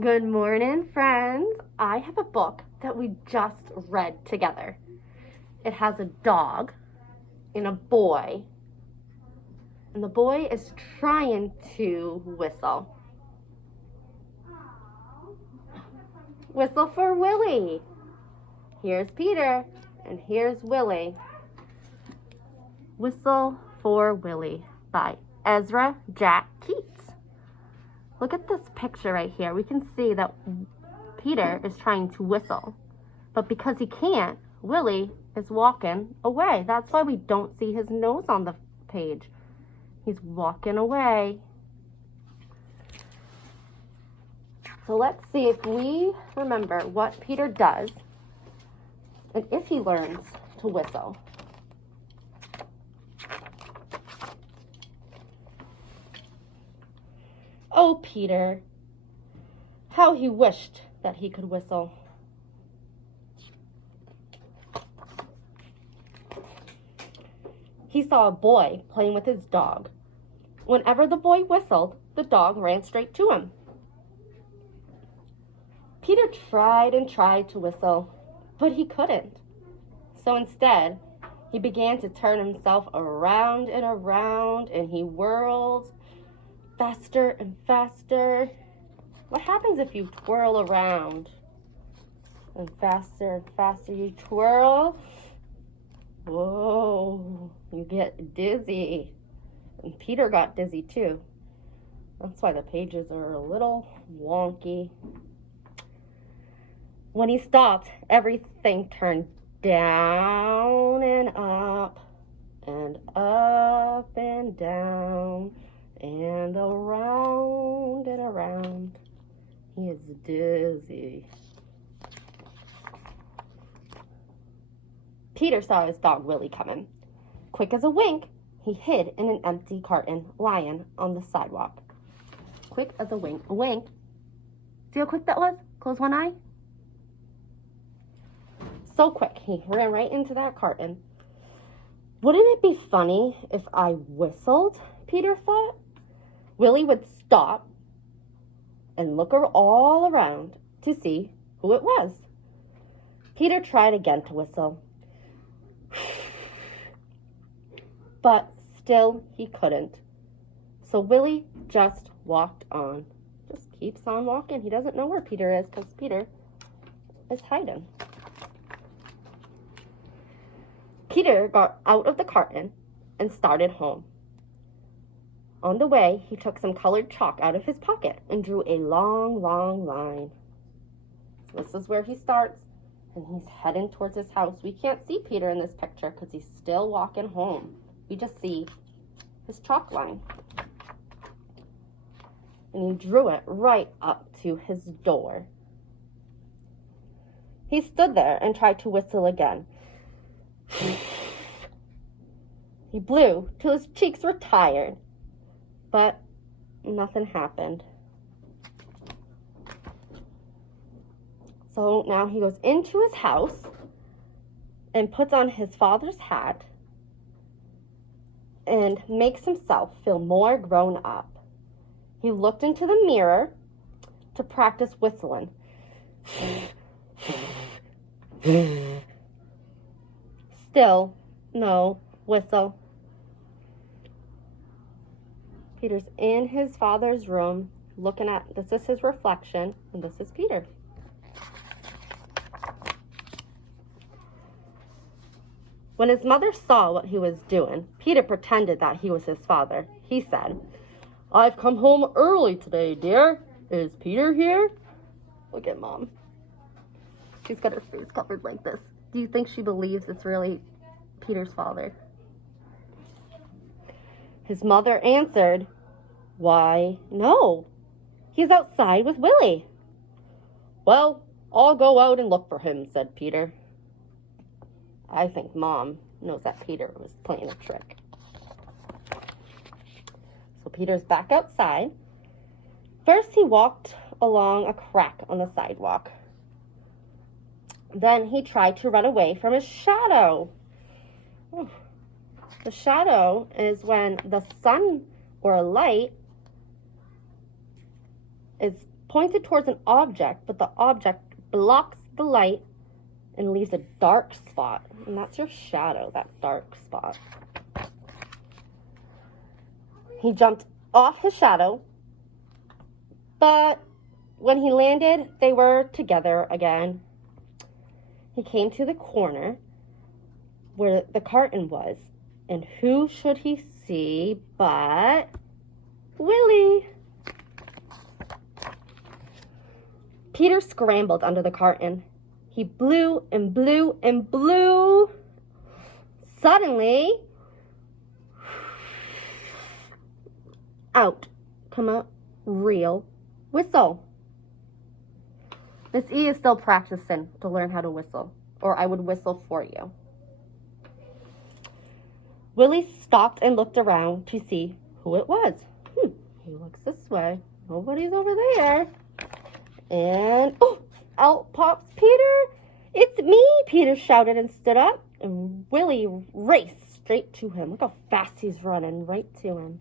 Good morning, friends. I have a book that we just read together. It has a dog and a boy, and the boy is trying to whistle. Whistle for Willie. Here's Peter, and here's Willie. Whistle for Willie by Ezra Jack Keats. Look at this picture right here. We can see that Peter is trying to whistle, but because he can't, Willie is walking away. That's why we don't see his nose on the page. He's walking away. So let's see if we remember what Peter does and if he learns to whistle. Oh, Peter, how he wished that he could whistle. He saw a boy playing with his dog. Whenever the boy whistled, the dog ran straight to him. Peter tried and tried to whistle, but he couldn't. So instead, he began to turn himself around and around, and he whirled faster and faster. What happens if you twirl around? And faster you twirl. Whoa, you get dizzy. And Peter got dizzy too. That's why the pages are a little wonky. When he stopped, everything turned down and up and down and around and around. He is dizzy. Peter saw his dog Willie coming. Quick as a wink, he hid in an empty carton lying on the sidewalk. Quick as a wink. A wink. See how quick that was? Close one eye. So quick, he ran right into that carton. Wouldn't it be funny if I whistled? Peter thought. Willie would stop and look all around to see who it was. Peter tried again to whistle, but still he couldn't. So Willie just walked on. Just keeps on walking. He doesn't know where Peter is because Peter is hiding. Peter got out of the carton and started home. On the way, he took some colored chalk out of his pocket and drew a long, long line. So this is where he starts, and he's heading towards his house. We can't see Peter in this picture because he's still walking home. We just see his chalk line. And he drew it right up to his door. He stood there and tried to whistle again. He blew till his cheeks were tired, but nothing happened. So now he goes into his house and puts on his father's hat and makes himself feel more grown up. He looked into the mirror to practice whistling. Still, no whistle. Peter's in his father's room looking at, this is his reflection, and this is Peter. When his mother saw what he was doing, Peter pretended that he was his father. He said, "I've come home early today, dear. Is Peter here?" Look at Mom. She's got her face covered like this. Do you think she believes it's really Peter's father? His mother answered, "Why, no. He's outside with Willie." "Well, I'll go out and look for him," said Peter. I think Mom knows that Peter was playing a trick. So Peter's back outside. First, he walked along a crack on the sidewalk. Then he tried to run away from his shadow. The shadow is when the sun or a light is points it towards an object, but the object blocks the light and leaves a dark spot. And that's your shadow, that dark spot. He jumped off his shadow, but when he landed, they were together again. He came to the corner where the carton was, and who should he see but Willie? Peter scrambled under the carton. He blew and blew and blew. Suddenly, out come a real whistle. Miss E is still practicing to learn how to whistle, or I would whistle for you. Willie stopped and looked around to see who it was. He looks this way. Nobody's over there. And, oh, out pops Peter. It's me, Peter shouted and stood up. And Willie raced straight to him. Look how fast he's running, right to him.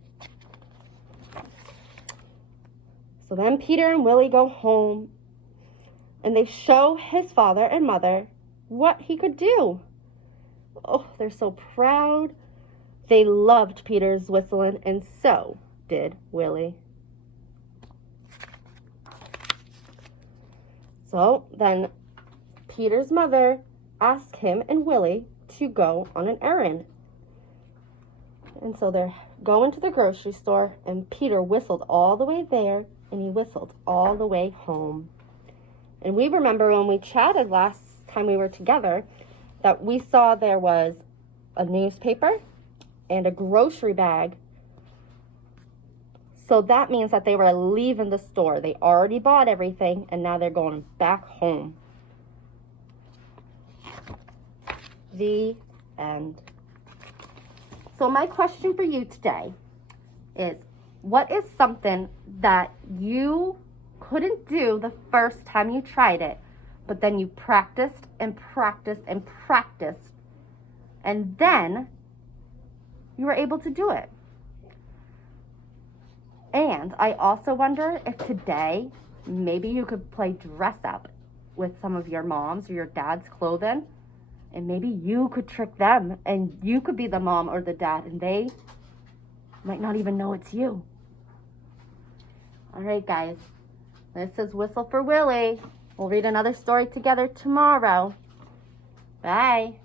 So then Peter and Willie go home. And they show his father and mother what he could do. Oh, they're so proud. They loved Peter's whistling, and so did Willie. So then Peter's mother asked him and Willie to go on an errand. And so they're going to the grocery store, and Peter whistled all the way there, and he whistled all the way home. And we remember when we chatted last time we were together that we saw there was a newspaper and a grocery bag. So that means that they were leaving the store. They already bought everything, and now they're going back home. The end. So my question for you today is, what is something that you couldn't do the first time you tried it, but then you practiced and practiced and practiced, and then you were able to do it? And I also wonder if today, maybe you could play dress up with some of your mom's or your dad's clothing, and maybe you could trick them, and you could be the mom or the dad, and they might not even know it's you. All right, guys. This is Whistle for Willie. We'll read another story together tomorrow. Bye.